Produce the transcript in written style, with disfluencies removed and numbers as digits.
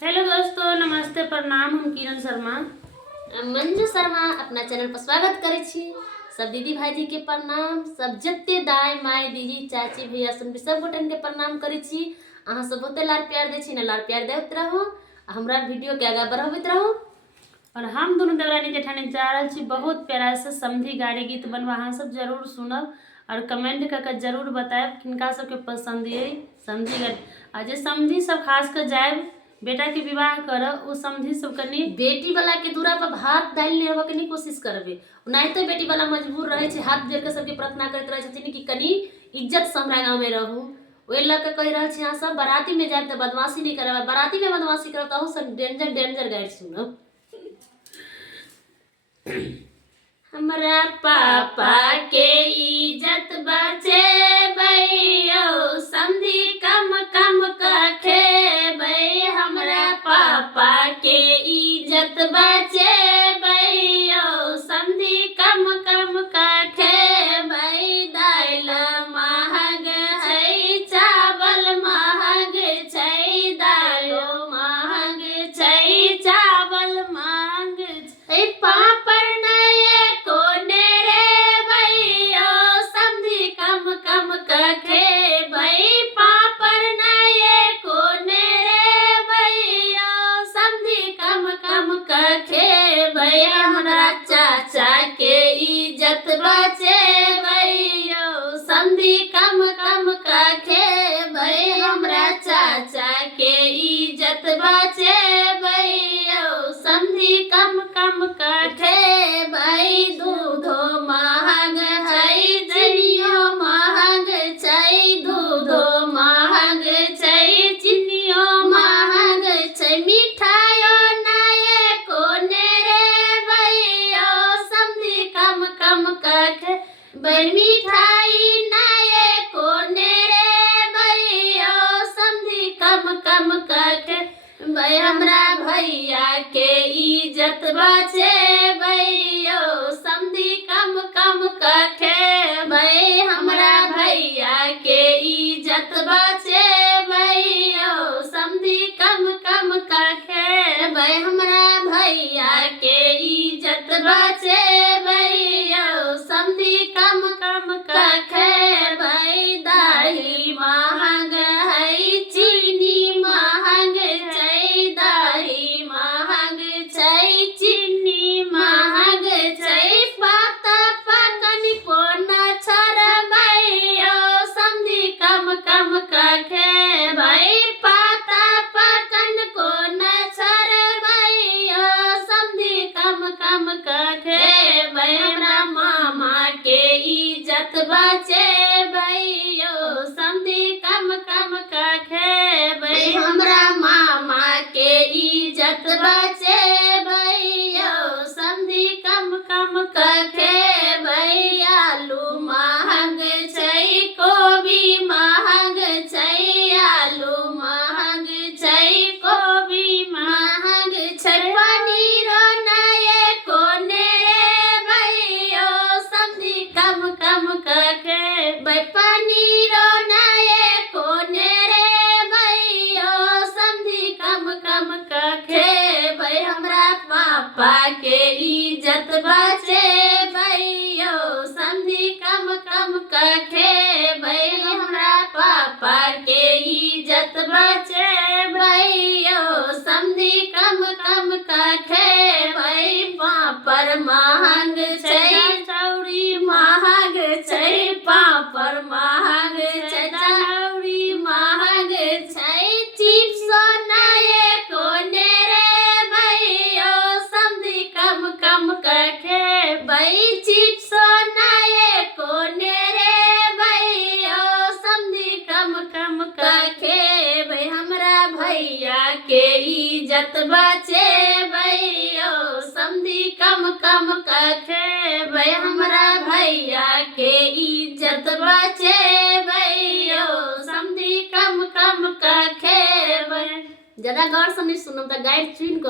Hello दोस्तों, नमस्ते, प्रणाम। हम किरण शर्मा, मंजू शर्मा अपना चैनल पर स्वागत करे छी। सब दीदी भाईजी के प्रणाम, सब जत्ते दाई माई दीदी चाची भैया सब गोटन के प्रणाम करे छी। अहाँ सब बहुते लार प्यार दे छी ना, लार प्यार देत रहो, हमरा वीडियो के आगे बढ़ावित रहो। और हम दोनों देवरानी जेठानी जा रहे छी बहुत प्यारा से समधी गाड़ी गीत बनवा। अहाँ सब जरूर सुनब और कमेंट करके जरूर बताएब किनका सबके पसंद है समधी गाड़ी। आ जे समधी सब खास कर जाए बेटा के विवाह कर वो समधी सब कनी बेटी वाला के दूरा पर हाथ डाल लेबे के नहीं कोशिश करबे, नहीं तो बेटी वाला मजबूर रहे छे, हाथ जोड़ के सबके प्रार्थना करते रहे छथिन कि कनी इज्जत से हमरा गांव में रहू। ओइ ल के कह रहल छी अहाँ सब बाराती में जाए त बदमाशी नहीं करब, बाराती में बदमाशी करब त सब डेंजर डेंजर गाइड सुनब। हमरा पापा के इज्जत बचे भैयो समधी कम कम कखे भई, हमरा पापा के इज्जत बचे भैयो समधी कम कम कखे भई। दाल महग है चावल महग छै, दालो महग छै चावल महग छै, पापड़ कम कखे भई, पापड़ नाये कोने रे भैया समधी कम कम कखे भई। हमरा चाचा के इज्जत बचे भैयो समधी कम कम कखे भई, हमरा चाचा के इज्जत बचे भैयो समधी कम कम कखे भई। दूधो महंग है जनियो महंग छै, दूधो महंग छै चिनियो महंग छै, मिठाइयो नाये कोने रे भैयो समधी कम कम कखे भई, मिठाई नाये कोने रे भैयो समधी कम कम कखे भई। हमरा भैया के इज्जत बचे भैयो समधी कम कम कखे भई, हमरा भैया के इज्जत बचे भैयो समधी कम कम कखे भई, हमरा भैया के इज्जत बचे भैयो समधी कम कम कखे भई। दाही महंग है चीनी महंग छै, दाही महंग छै चीनी महंग छै, पाता पकन कोना छर भैयो समधी कम कम कखे भई, पाता पकन कोना छर भैयो समधी कम कम कखे भई। हमरा मामा के इज्जत बचे भैयो समधी कम कम कखे भई, हमरा मामा के इज्जत बचे भैयो समधी कम कम कखे भई। आलू महंग छै कोबी महंग छै, आलू महंग छै कोबी महंग छै, पनीरो नाये कोने रे भैयो समधी कम कम कखे भई, पनीरो नाये कोने रे भैयो समधी कम कम कखे भई। हमरा पापा के इज्जत बचे भैयो समधी कम कम कखे भई, हमरा पापा के इज्जत बचे भैयो समधी कम कम कखे भई। पापड़ महंग छै चौड़ी महंग छै, पापड़ महंग छै चौड़ी महंग छै, चिप्स नाये कोने रे भैयो समधी कम कम कखे भई, चिप्स नाये कोने रे भैयो समधी कम कम कखे भई। हमरा भैया के इज्जत बचे भैयो समधी कम कम कखे भई, हमरा भैया के इज्जत बचे भैयो समधी कम कम कखे भई। ज्यादा गौर से नहीं सुनम त गाइड चुन